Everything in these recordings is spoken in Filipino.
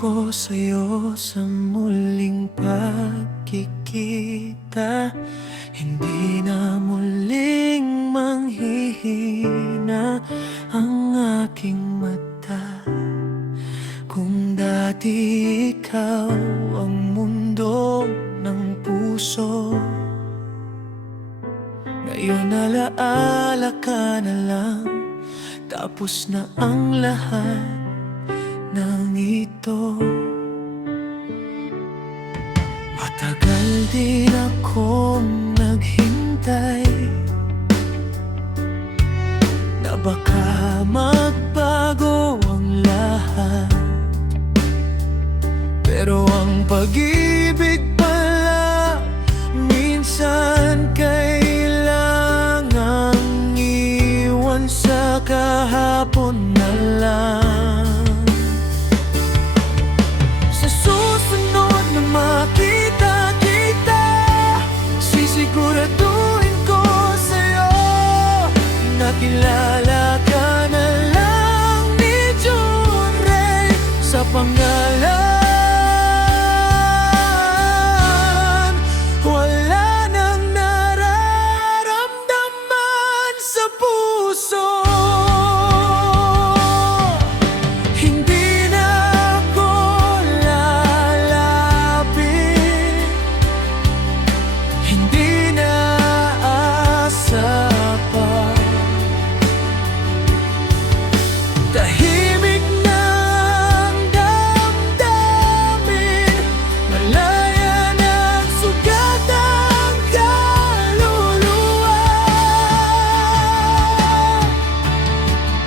ko sa'yo sa muling pagkikita. Hindi na muling manghihina ang aking mata. Kung dati ikaw ang mundo ng puso, ngayon alaala ka na lang. Tapos na ang lahat ng ito. Matagal din akong naghintay na baka magbago ang lahat, pero ang pag-ibig pala minsan kailangang iwan sa kahapon na lang. Makita kita, sisiguraduhin ko sa'yo na kilala ka na lang ni John Ray sa pangalan. Wala nang nararamdaman sa puso. Tahimik na ang damdamin, malaya ng sugat ang kaluluwa.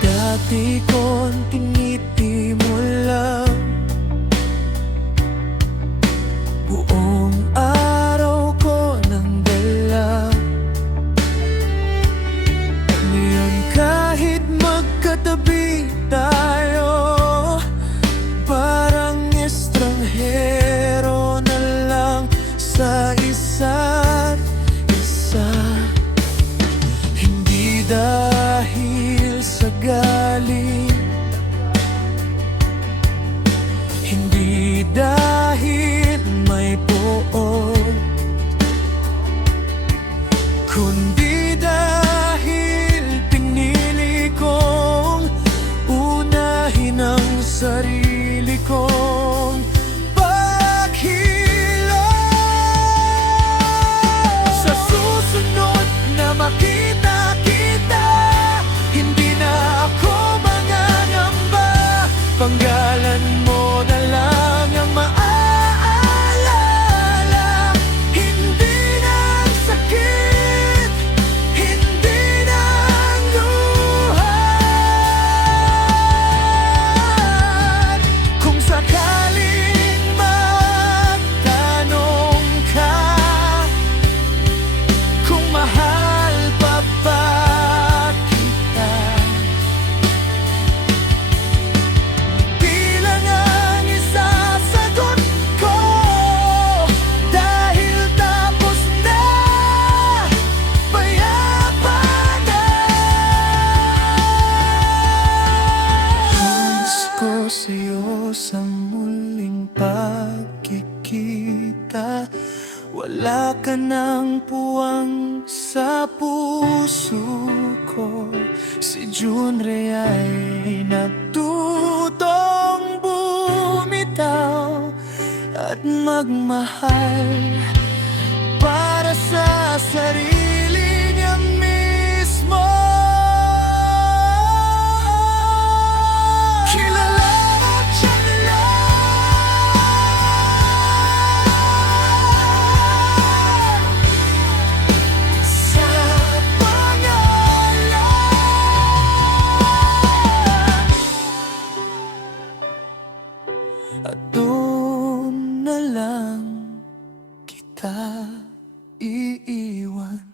Dati ko'ng tiniti mo lang, buong araw ko nang dala. Ngayon kahit magkatabi tayo, parang estranghero na lang sa isa't isa. Hindi dahil sa galit, hindi dahil may poon, kundi dahil pinili kong unahin ang sarili kong paghilom. Sa susunod na makita kita, hindi na ako mangangamba. Panggalan mo na lang ang maaalala. Hindi na ang sakit, hindi na ang luha. Kung sakaling magtanong ka kung mahal pa ba kita, bilang ang isasagot ko, dahil tapos na, payapa na. Nais ko sa'yo sa muling pagkikita. Wala ka ng puwang sa puso ko. Si John Ray ay natutong bumitaw at magmahal para sa sarili niya mismo. Kilala at siya na lang sa pangalan. At doon na lang kita iiwan.